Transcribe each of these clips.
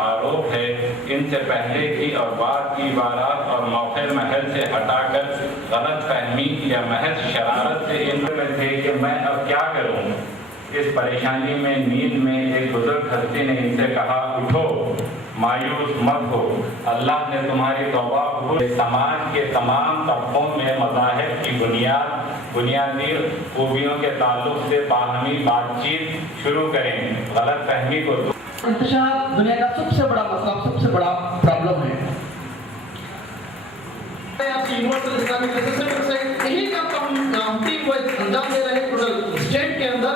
आरोप है, इनसे पहले की और बाद की बारात और मौके महल से हटाकर गलत फहमी या महज शरारत से इन में थे कि मैं अब क्या करूं। इस परेशानी में नींद में एक बुजुर्ग हस्ती ने इनसे कहा, उठो, मायूस मत हो, अल्लाह ने तुम्हारी तौबा कबूल। समाज के तमाम तबकों में मज़ाहिब की बुनियादी खूबियों के ताल्लुक से बाहमी बातचीत शुरू करें। गलत फहमी को इंतशार दुनिया का सबसे बड़ा मसला, सबसे बड़ा प्रॉब्लम है। यूनिवर्सल इस्लामिक एसेसमेंट से यही काम हम टीम को अंजाम दे रहे हैं टोटल स्टेट के अंदर,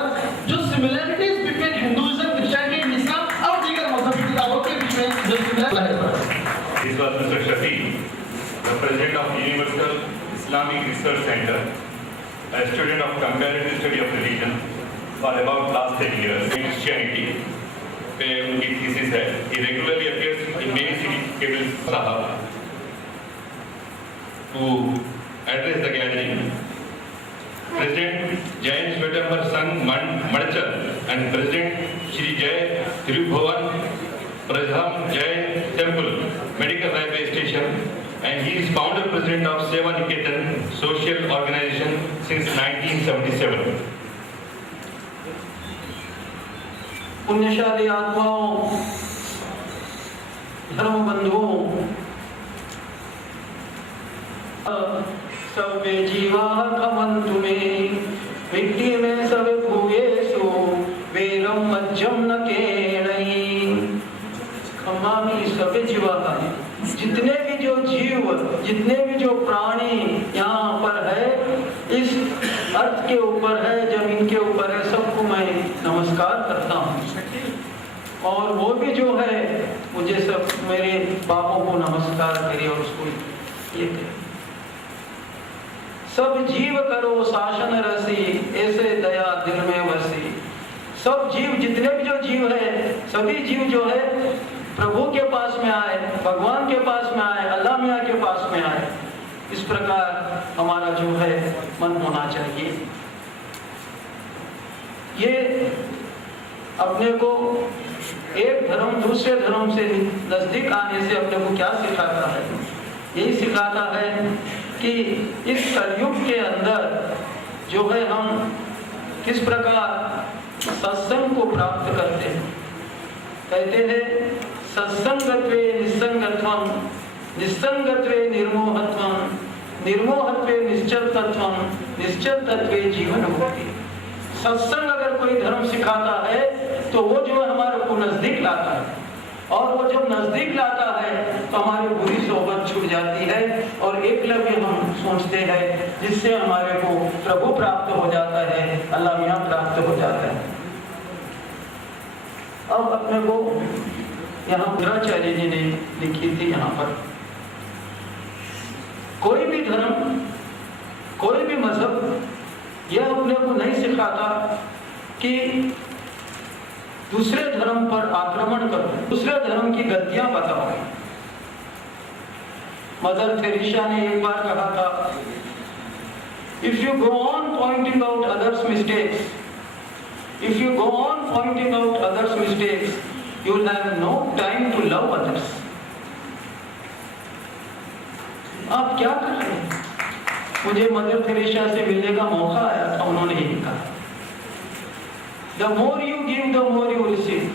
जो सिमिलरिटीज बिटवीन हिंदुइज्म, क्रिश्चियनिटी, इस्लाम और दीगर मजहबी किताबों के बीच में जो सिमिलरिटी है। This was Mr. Shafiq, the president of Universal Islamic Research Center, a student of comparative study of religion for about last 10 years. Christianity पे उनकी थीसिस है. He regularly appears in many city cable sahab to address the gathering. President Jain Shwetambar Sangh Madchal and President Shri Jai Tirubhavan Prajham Jai Temple Medical Railway Station, and he is founder president of Seva Niketan social organization since 1977. पुण्यशाली आत्माओं, धर्म बंधुओं, सबे जीवा कमंतु में मिट्टी में सब भूयेसु verum मज्जम न केणई। खमामी सबे जीवा, जितने भी जो जीव, जितने भी जो प्राणी यहाँ पर है, इस अर्थ के ऊपर है, जमीन के ऊपर है, सबको मैं नमस्कार करता हूँ। और वो भी जो है मुझे सब मेरे बापों को नमस्कार करे और उसको ये करे। सब जीव करो शासन रसी, ऐसे दया दिल में बसी। सब जीव, जितने भी जो जीव है, सभी जीव जो है प्रभु के पास में आए, भगवान के पास में आए, अल्लाह मियाँ के पास में आए। इस प्रकार हमारा जो है मन होना चाहिए। ये अपने को एक धर्म दूसरे धर्म से नजदीक आने से अपने को क्या सिखाता है? यही सिखाता है कि इस कलयुग के अंदर जो है हम किस प्रकार सत्संग को प्राप्त करते हैं। कहते हैं सत्संगत्वे निस्संगत्वम, निस्संगत्वे निर्मोहत्वम, निर्मोहत्वे निश्चलतत्वम, निश्चलतत्वे जीवन मुक्ति। सत्संग अगर कोई धर्म सिखाता है तो वो जो हमारे को नजदीक लाता है, और वो जब नजदीक लाता है तो हमारी बुरी सोबत छूट जाती है और एकलव्य हम सोचते हैं, जिससे हमारे को प्रभु प्राप्त हो जाता है, अल्लाह मियाँ प्राप्त हो जाता है। अब अपने को यहाँ शंकराचार्य जी ने लिखी थी, यहाँ पर कोई भी धर्म, कोई भी मजहब यह अपने को नहीं सिखाता कि दूसरे धर्म पर आक्रमण करो, दूसरे धर्म की गलतियां बताओ। मदर थेरेसा ने एक बार कहा था, if you go on pointing out others mistakes, if you go on pointing out others mistakes, you will have no time to love others. आप क्या कर रहे हैं? मुझे मदर थेरेसा से मिलने का मौका आया था, उन्होंने यही कहा, The more you give, the more you receive.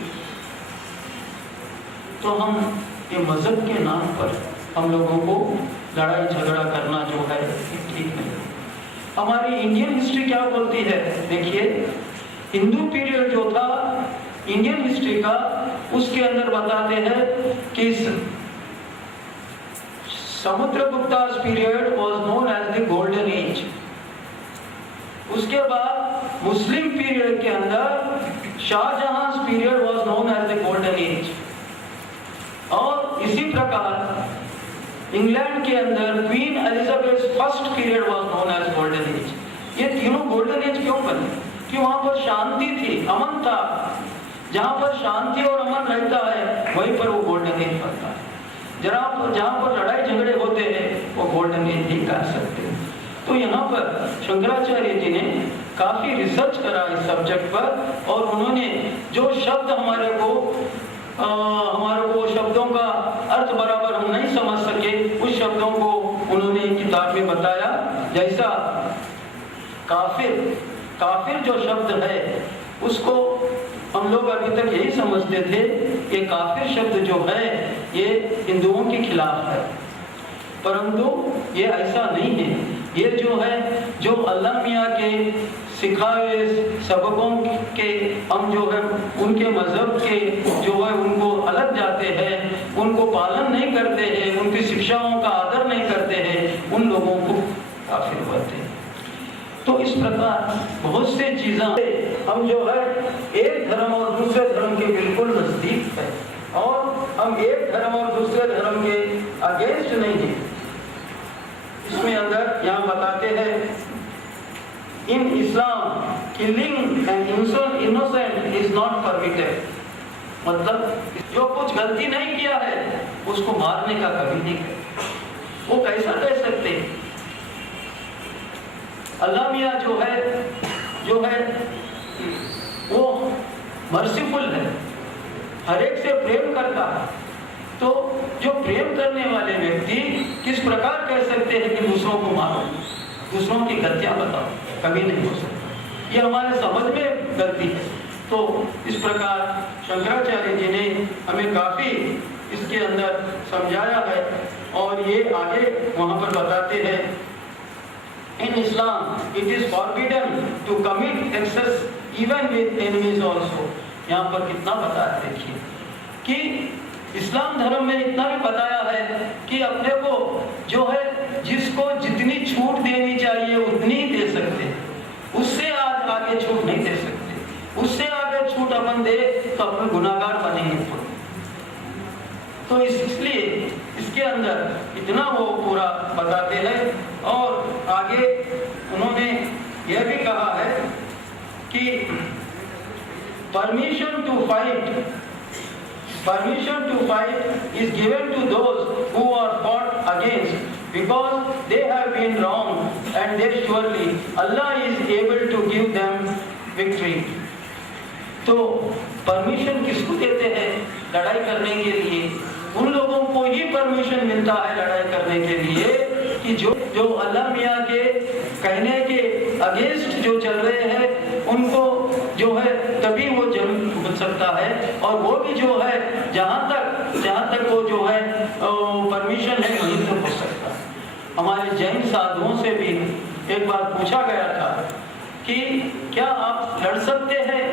तो हम ये मजहब के नाम पर हम लोगों को लड़ाई झगड़ा करना जो है ठीक नहीं। हमारी इंडियन हिस्ट्री क्या बोलती है? देखिए, हिंदू पीरियड जो था इंडियन हिस्ट्री का, उसके अंदर बताते हैं कि Samudragupta's period was known as the golden age. उसके बाद मुस्लिम पीरियड के अंदर Shah Jahan period was known as the golden age. और इसी प्रकार इंग्लैंड के अंदर queen Elizabeth first period was known as golden age. ये तीनों गोल्डन एज क्यों बने? कि वहां पर शांति थी, अमन था। जहां पर शांति और अमन रहता है वहीं पर वो गोल्डन एज बनता है। जहां पर लड़ाई झगड़े होते हैं वो गोल्डन एज नहीं कह सकते। तो यहाँ पर शंकराचार्य जी ने काफी रिसर्च करा इस सब्जेक्ट पर, और उन्होंने जो शब्द हमारे को नहीं समझ सके उस शब्दों को उन्होंने किताब में बताया। जैसा काफिर जो शब्द है उसको हम लोग अभी तक यही समझते थे कि काफिर शब्द जो है ये हिंदुओं के खिलाफ है, परंतु ये ऐसा नहीं है। ये जो है, जो अल्लाह मियाँ के सिखाए सबकों के हम जो है उनके मजहब के जो है उनको अलग जाते हैं, उनको पालन नहीं करते हैं, उनकी शिक्षाओं का आदर नहीं करते हैं, उन लोगों को काफिर कहते हैं। तो इस प्रकार बहुत से चीज़ें हम जो है एक धर्म और दूसरे धर्म के बिल्कुल नजदीक है, और हम एक धर्म और दूसरे धर्म के अगेंस्ट नहीं है। इसमें अंदर यहाँ बताते हैं, in Islam killing and innocent is not permitted. मतलब जो कुछ गलती नहीं किया है उसको मारने का कभी नहीं कर। वो कैसा कह सकते हैं? अल्लाह मियाँ जो है वो मर्सीफुल है, हर एक से प्रेम करता है। तो जो प्रेम करने वाले व्यक्ति किस प्रकार कह सकते हैं कि दूसरों को मारो, दूसरों की गलतियां बताओ? कभी नहीं हो सकता। ये हमारे समझ में गलती है। तो इस प्रकार शंकराचार्य जी ने हमें काफी इसके अंदर समझाया है, और ये आगे वहां पर बताते हैं, in Islam it is forbidden to commit excess even with enemies also. यहाँ पर कितना बताया देखिए कि इस्लाम धर्म में इतना भी बताया है कि अपने को जो है जिसको जितनी छूट देनी चाहिए उतनी ही दे सकते हैं, उससे आज आगे छूट नहीं दे सकते। उससे आगे छूट अपन दे तो अपन गुनाहगार बनेंगे। तो इसलिए इसके अंदर इतना वो पूरा बताते हैं। और आगे उन्होंने यह भी कहा है कि permission to fight is given to those who are fought against because they have been wrong, and they surely Allah is able to give them victory। तो परमिशन किसको देते हैं लड़ाई करने के लिए? उन लोगों को ही परमिशन मिलता है लड़ाई करने के लिए कि जो अल्लाह मियाँ के कहने के अगेंस्ट जो चल रहे हैं उनको जो है तभी वो जन्म बच सकता है। और वो भी जो है जहाँ तक वो जो है परमिशन है वहीं तक हो सकता है। हमारे जैन साधुओं से भी एक बार पूछा गया था कि क्या आप लड़ सकते हैं,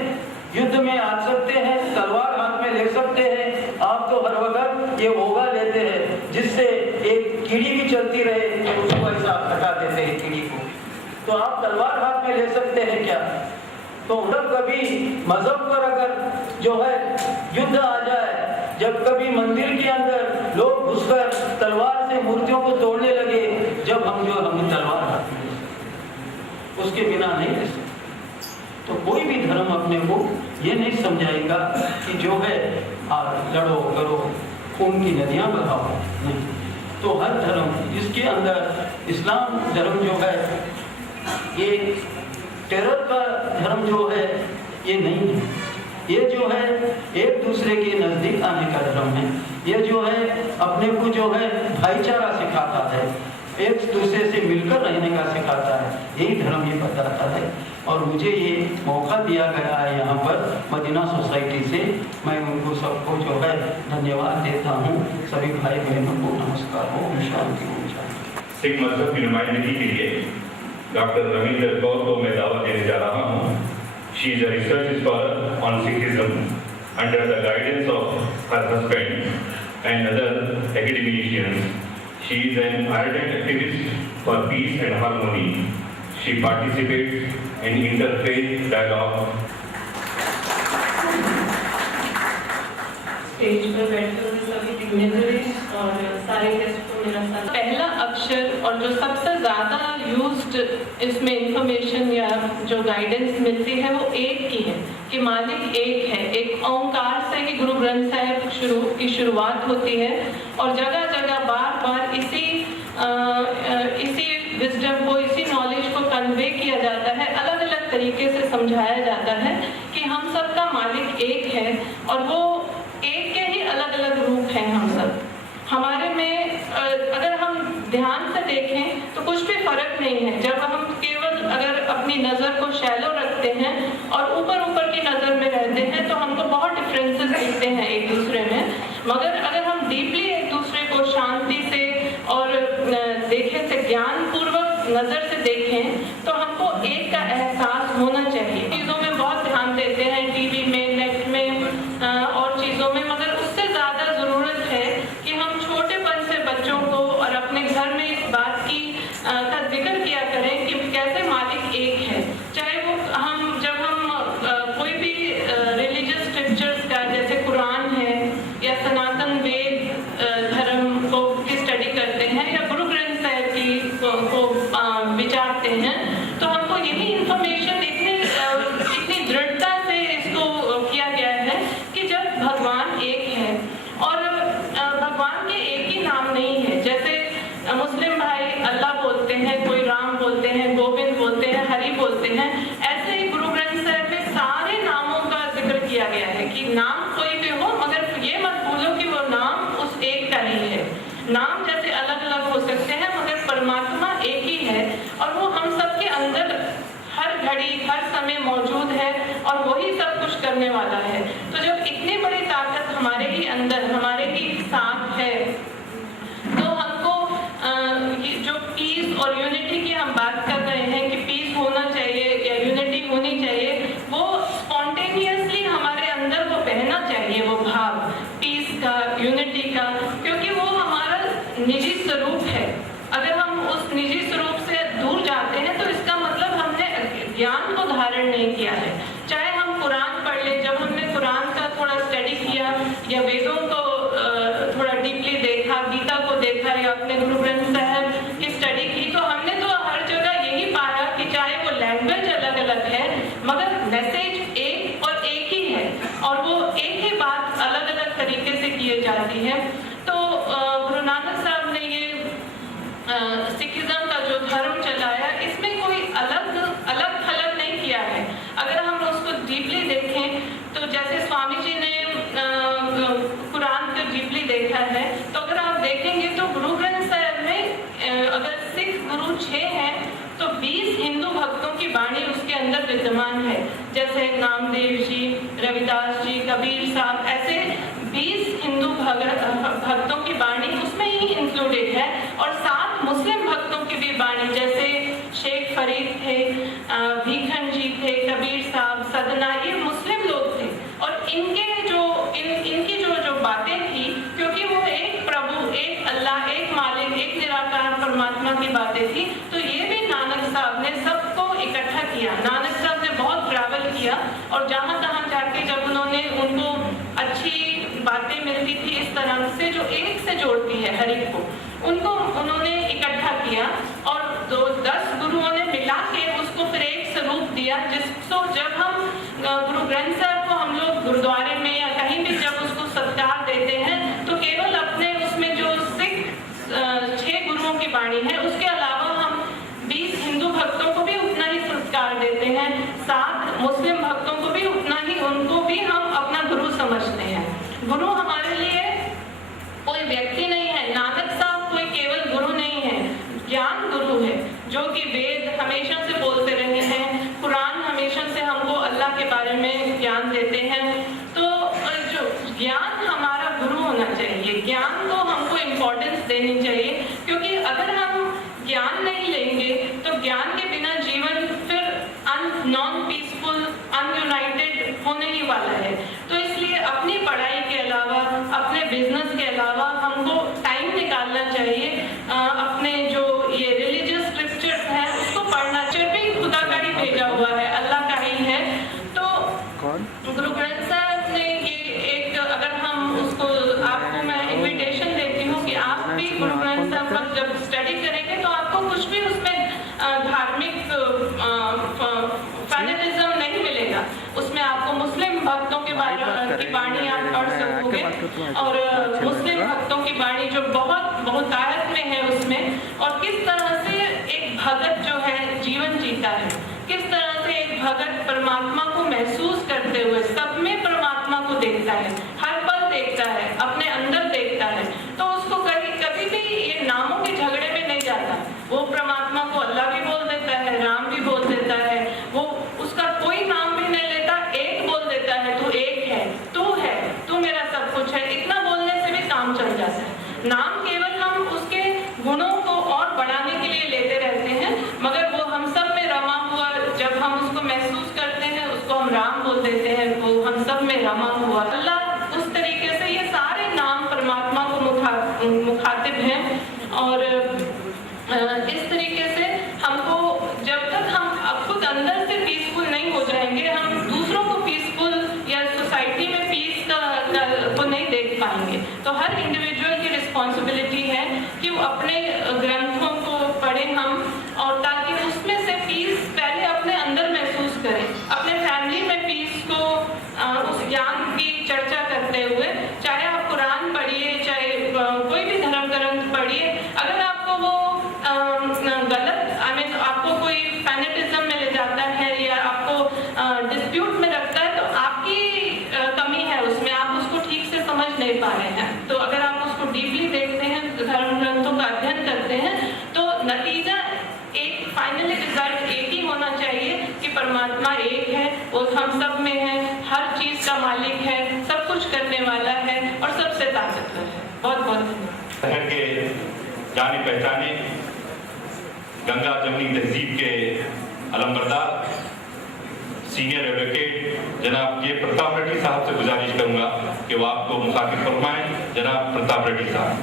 युद्ध में आ सकते हैं, तलवार हाथ में ले सकते हैं? आप तो हर वक्त ये होगा लेते हैं जिससे एक कीड़ी भी चलती रहे, उसको ऐसा हटा देते हैं कीड़ी को। तो आप तलवार हाथ में ले सकते हैं क्या? तो जब कभी मजहब पर अगर जो है युद्ध आ जाए, जब कभी मंदिर के अंदर लोग घुसकर तलवार से मूर्तियों को तोड़ने लगे, जब हम तलवार हाथ में ले सकते, उसके बिना नहीं ले सकते। तो कोई भी धर्म अपने को ये नहीं समझाएगा कि जो है लड़ो करो खून की नदियां बहाओ, नहीं। तो हर धर्म इसके अंदर इस्लाम धर्म जो है ये टेरर का धर्म जो है ये नहीं है। ये जो है एक दूसरे के नजदीक आने का धर्म है। ये जो है अपने को जो है भाईचारा सिखाता है, एक दूसरे से मिलकर रहने का सिखाता है। यही धर्म ये बताता है। और मुझे ये मौका दिया गया है यहाँ पर मदीना सोसाइटी से, मैं उनको सबको जो है धन्यवाद देता हूँ। सभी भाई बहनों को नमस्कार हो, शांति हो। सिख मजहब की नुमाइंदगी के लिए डॉक्टर रविंद्र कौर को मैं दावा देने जा रहा हूँ। She is a research scholar on Sikhism under the guidance of her husband and other academicians. She is an ardent activist for peace and harmony. She participates in interfaith dialogue. Stage पर बैठे हुए सभी dignitaries और सारे guest को मेरा साथ। पहला अक्षर और जो सबसे ज़्यादा यूज्ड इसमें इंफॉर्मेशन या जो गाइडेंस मिलती है वो एक की है कि मालिक एक है। एक ओंकार से ही गुरु ग्रंथ साहिब की शुरुआत होती है और जगह जगह बार बार इसी विजडम को, इसी नॉलेज को कन्वे किया जाता है, अलग अलग तरीके से समझाया जाता है कि हम सबका मालिक एक है और वो एक के ही अलग अलग रूप हैं। हम सब हमारे में फर्क नहीं है। जब हम केवल अगर अपनी नजर को शैलो रखते हैं और ऊपर ऊपर की नजर में रहते हैं तो हमको बहुत डिफरेंसेस दिखते हैं एक दूसरे में। मगर अगर हम डीपली एक दूसरे को शांति से और देखें से ज्ञान पूर्वक नजर से देखें तो हमको एक का एहसास होना चाहिए। चीजों में बहुत ध्यान देते हैं, टीवी में, नेट में और चीजों में, मगर उससे ज्यादा जरूरत है कि हम छोटेपन से बच्चों को और अपने घर में इस बात की का जिक्र किया करें कि कैसे मालिक एक है। चाहे वो जब हम कोई भी रिलीजियस स्क्रिप्चर्स का जैसे कुरान है या सनातन वेद धर्म को की स्टडी करते हैं या गुरु ग्रंथ साहिब की को विचारते हैं तो हमको यही इंफॉर्मेशन इतनी दृढ़ता से इसको किया गया है कि जब भगवान एक है और भगवान के एक ही नाम नहीं है। जैसे मुस्लिम भाई अल्लाह बोलते हैं, कोई राम बोलते हैं, गोविंद बोलते हैं, हरि बोलते हैं, ऐसे ही गुरु ग्रंथ साहिब में सारे नामों का जिक्र किया गया है कि नाम कोई भी हो मगर ये मत भूलो कि वो नाम उस एक का ही है। नाम जैसे अलग अलग हो सकते हैं मगर परमात्मा एक ही है और वो हम सबके अंदर हर घड़ी हर समय मौजूद है और वही सब कुछ करने वाला है। तो जब इतनी बड़ी ताकत हमारे ही अंदर हमारे ही साथ है तो हमको जो पीस और यूनिटी की हम बात कर रहे हैं कि पीस होना चाहिए या यूनिटी होनी चाहिए, वो स्पॉन्टेनियसली हमारे अंदर वो बहना चाहिए, वो भाव पीस का, यूनिटी का, क्योंकि वो हमारा निजी स्वरूप है। अगर हम उस निजी स्वरूप से दूर जाते हैं तो इसका मतलब हमने ज्ञान को धारण नहीं किया है। चाहे हम कुरान पढ़ लें, जब हमने कुरान का थोड़ा स्टडी किया या वेदों को थोड़ा डीपली देखा, गीता को देखा या अपने गुरु ग्रंथ साहिब की स्टडी की तो हमने तो हर जगह यही पाया कि चाहे वो लैंग्वेज अलग अलग है मगर मैसेज एक और एक ही है और वो एक ही बात अलग अलग तरीके से की जाती है। तो गुरु नानक साहब ने ये सिखिज्म का जो धर्म चलाया इसमें कोई अलग थलग नहीं किया है। अगर हम उसको डीपली देखें तो जैसे स्वामी जी ने कुरान को डीपली देखा है तो अगर आप देखेंगे तो गुरु ग्रंथ साहिब में अगर सिख गुरु 6 हैं तो 20 हिंदू भक्तों की वाणी उसके अंदर विद्यमान है। जैसे नामदेव जी, रविदास जी, कबीर साहब, ऐसे 20 हिंदू भक्तों की वाणी उसमें ही इंक्लूडेड है और 7 मुस्लिम भक्तों की भी वाणी जैसे शेख फरीद थे, भीखन जी थे, कबीर साहब, सदना, ये मुस्लिम लोग थे और इनकी जो बातें थी क्योंकि वो एक प्रभु, एक अल्लाह, एक मालिक, एक निराकार परमात्मा की बातें थी तो ये भी नानक साहब ने सबको इकट्ठा किया। नानक साहब ने बहुत ट्रैवल किया और जहाँ तहाँ जाके जब उनको अच्छी बातें मिलती थी इस तरह से जो एक से जोड़ती है हर एक को, उनको उन्होंने इकट्ठा किया और 10 गुरुओं ने मिला के उसको फिर एक स्वरूप दिया जिसको जब हम गुरु ग्रंथ साहिब को हम लोग गुरुद्वारे में या कहीं भी जब उसको सत्कार देते हैं तो केवल अपने उसमें जो सिख 6 गुरुओं की वाणी है उसके अलावा हम 20 हिंदू भक्तों को भी उतना ही सत्कार देते हैं, 7 मुस्लिम भक्तों को भी उतना ही, उनको भी हम अपना गुरु समझते हैं। गुरु हमारे लिए कोई व्यक्ति नहीं है, नानक साहब कोई केवल गुरु नहीं है, ज्ञान गुरु है जो कि वेद हमेशा से बोलते रहे हैं, कुरान हमेशा से हमको अल्लाह के बारे में ज्ञान देते हैं। तो जो ज्ञान हमारा गुरु होना चाहिए, ज्ञान को हमको इम्पोर्टेंस देनी चाहिए क्योंकि अगर हम ज्ञान नहीं लेंगे तो ज्ञान के बिना जीवन फिर नॉन पीसफुल, अनयूनाइटेड होने ही वाला है। तो इसलिए अपनी पढ़ाई के अलावा, अपने बिजनेस के अलावा हमको टाइम निकालना चाहिए अपने जो ये रिलीजियस स्क्रिप्चर्स हैं उसको पढ़ना चाहिए। भी खुदा का ही भेजा हुआ है, अल्लाह का ही है। तो गुरु ग्रंथ साहिब ने ये एक, अगर हम उसको, आपको मैं इन्विटेशन देती हूँ कि आप भी गुरु ग्रंथ साहिब पर जब स्टडी करेंगे तो आपको कुछ भी उसमें धार्मिक फैनेटिज्म नहीं मिलेगा। उसमें आपको मुस्लिम भक्तों के बारे की वाणी आप पढ़ सकोगे और मुस्लिम भक्तों की वाणी जो बहुत आयत में है उसमें, और किस तरह से एक भगत जो है जीवन जीता है, किस तरह से एक भगत परमात्मा को महसूस करते हुए सब में परमात्मा को देखता है, हर पल देखता है, अपने अंदर देखता है। तो उसको कभी भी ये नामों के झगड़े में नहीं जाता, वो परमात्मा को हर इंडिविजुअल की रिस्पॉन्सिबिलिटी है कि वो अपने ग्रंथों को पढ़ें हम, और ताकि उसमें से पीस पहले अपने अंदर महसूस करें, अपने फैमिली में पीस को उस ज्ञान की चर्चा करते हुए, चाहे आप कुरान पढ़िए, चाहे कोई भी धर्म ग्रंथ पढ़िए, अगर आपको वो गलत आपको कोई फैनेटिज्म में ले जाता है या आपको डिस्प्यूट में रखता है, तो आपकी कमी है उसमें, आप उसको ठीक से समझ नहीं पा रहे हैं। तो अगर आप उसको डीपली देखते हैं, धर्म ग्रंथों का अध्ययन करते हैं, तो नतीजा एक फाइनली रिजल्ट एक ही होना चाहिए कि परमात्मा एक है, वो हम सब में है, हर चीज का मालिक है, सब कुछ करने वाला है और सबसे ताकतवर है। बहुत बहुत धन्यवाद। शहर के जाने पहचाने गंगा जमनी तहजीब के अलमबरदार सीनियर एडवोकेट जनाब के प्रताप रेड्डी साहब से गुजारिश करूंगा कि वो आपको मुखातिब फरमाएं। जनाब प्रताप रेड्डी साहब।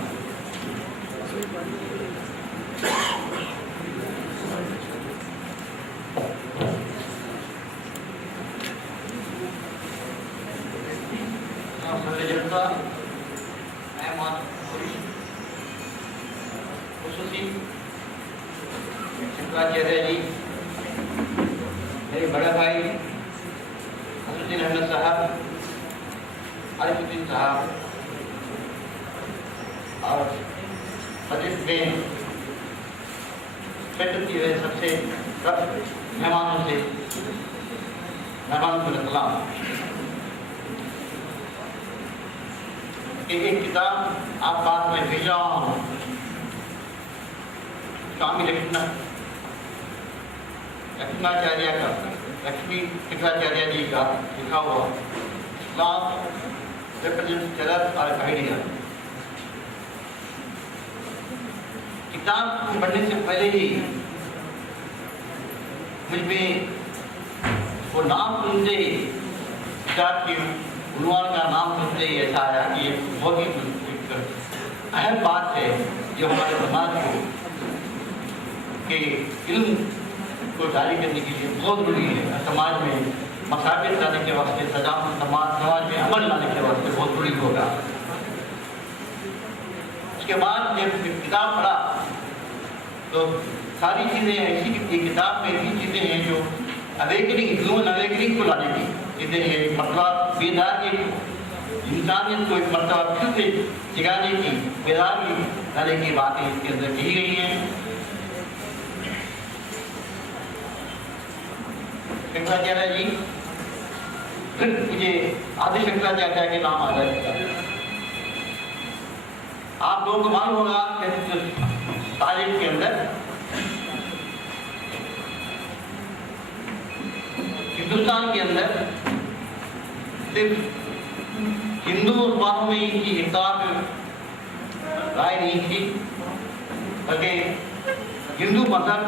शंकराचार्य जी, मेरे बड़े भाई हसनुद्दीन अहमद साहब, आरिफुद्दीन साहब और प्रदेश में क्षेत्र के सबसे मेहमानों को सलाम। एक किताब आप बाद में भेज रहा हूँ, स्वामी लक्ष्मणाचार्य का, लक्ष्मी शंकराचार्य जी का लिखा हुआ चरत और आइडिया। किताब पढ़ने से पहले ही मुझमें वो नाम सुनते ही, किताब की उन्वान का नाम सुनते ही ऐसा आया कि ये बहुत ही अहम बात है जो हमारे समाज को के इल्म को जारी करने के लिए बहुत जरूरी है। समाज में मसाबित लाने के वास्ते, समाज में अमल लाने के वास्ते बहुत जरूरी होगा। उसके बाद जब किताब पढ़ा तो सारी चीज़ें ऐसी, किताब में ऐसी चीज़ें हैं जो अवेकनिंग, ह्यूमन अवेकनिंग को लाने की चीज़ें हैं। मतलब बेदार इंसानियत को एक मरतबा फिर से जगाने की, बेदारी लाने की बातें इसके अंदर कही गई हैं। शंकराचार्य जी, फिर मुझे आदि शंकराचार्य के नाम आ जाएगा। आप लोगों को मालूम होगा तारीख के अंदर हिंदुस्तान के अंदर सिर्फ हिंदू मुसलमानों में इनकी इख्तिलाफ राय नहीं थी, बल्कि हिंदू मजहब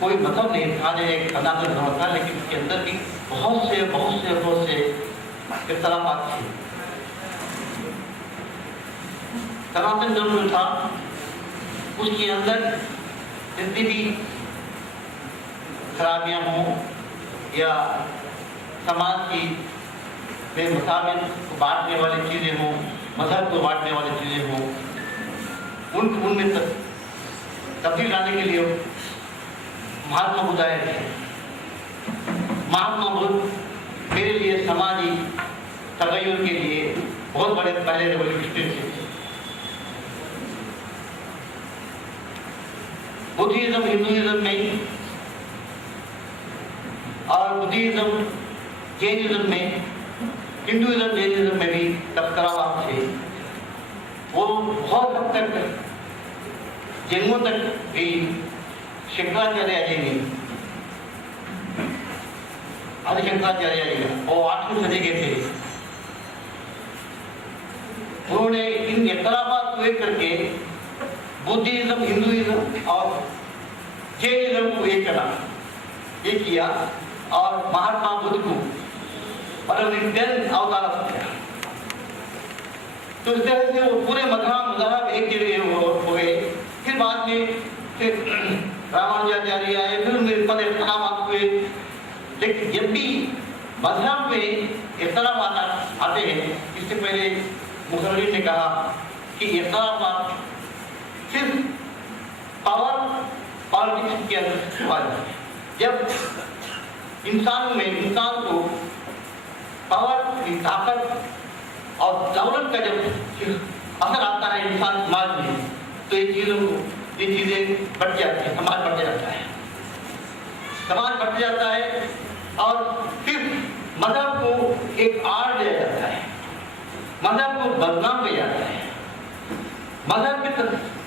कोई मजहब नहीं था, जो एक सनातन धर्म था, लेकिन इसके अंदर भी बहुत से इख्तिलाफात थे। सनातन धर्म जो था उसके अंदर जितनी भी खराबियां हों या समाज की बेमुताबिक को बांटने वाली चीज़ें हों, मजहब को बांटने वाली चीज़ें हों, उनमें तब्दील लाने के लिए महात्मा बुद्ध आए थे। महात्मा बुद्ध मेरे लिए समाजी तगय्युर के लिए बहुत बड़े पहले रेवोल्यूशनरी थे। बुद्धिज्म हिंदुइज्म में और बुद्धिज्म जैनिज्म में, हिंदुइज्म जैनिज्म में भी टकराव थे। वो बहुत हद तक जन्मों तक भी शंकराचार्य जी ने, आदि शंकराचार्य जी वो 8वीं सदी के थे। उन्होंने इन इख्तिलाफात को एक करके बुद्धिज्म, हिंदुइज्म और जैनिज्म को एक करना, एक किया और महात्मा बुद्ध को अवतार किया। तो इस तरह से वो पूरे मजहब एक जगह हो गए। फिर बाद में फिर रामानुजाचार्य आए, फिर उनमें पद इख्तिलाफ हुए। लेकिन जब भी मजहब में इख्तिलाफ आते हैं, इससे पहले मुसल्लिन ने कहा कि इख्तलाफात सिर्फ पावर पॉलिटिक्स के अंदर हुआ है। जब इंसान को पावर की ताकत और दौलत का जब असर आता है इंसान समाज में, तो ये चीजें बढ़ जाती है, समाज बढ़ जाता है, समाज बढ़ जाता है। और फिर मजहब को एक आड़ दिया जाता है, मजहब को बदनाम किया जाता है। मजहब के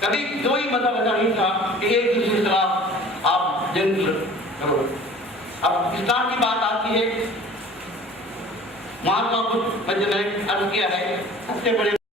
कभी कोई मजहब ऐसा नहीं था कि एक दूसरे के खिलाफ आप जंग करो। अब इस्लाम की बात आती है, महात्मा बुद्ध ने अर्ज किया है, सबसे बड़े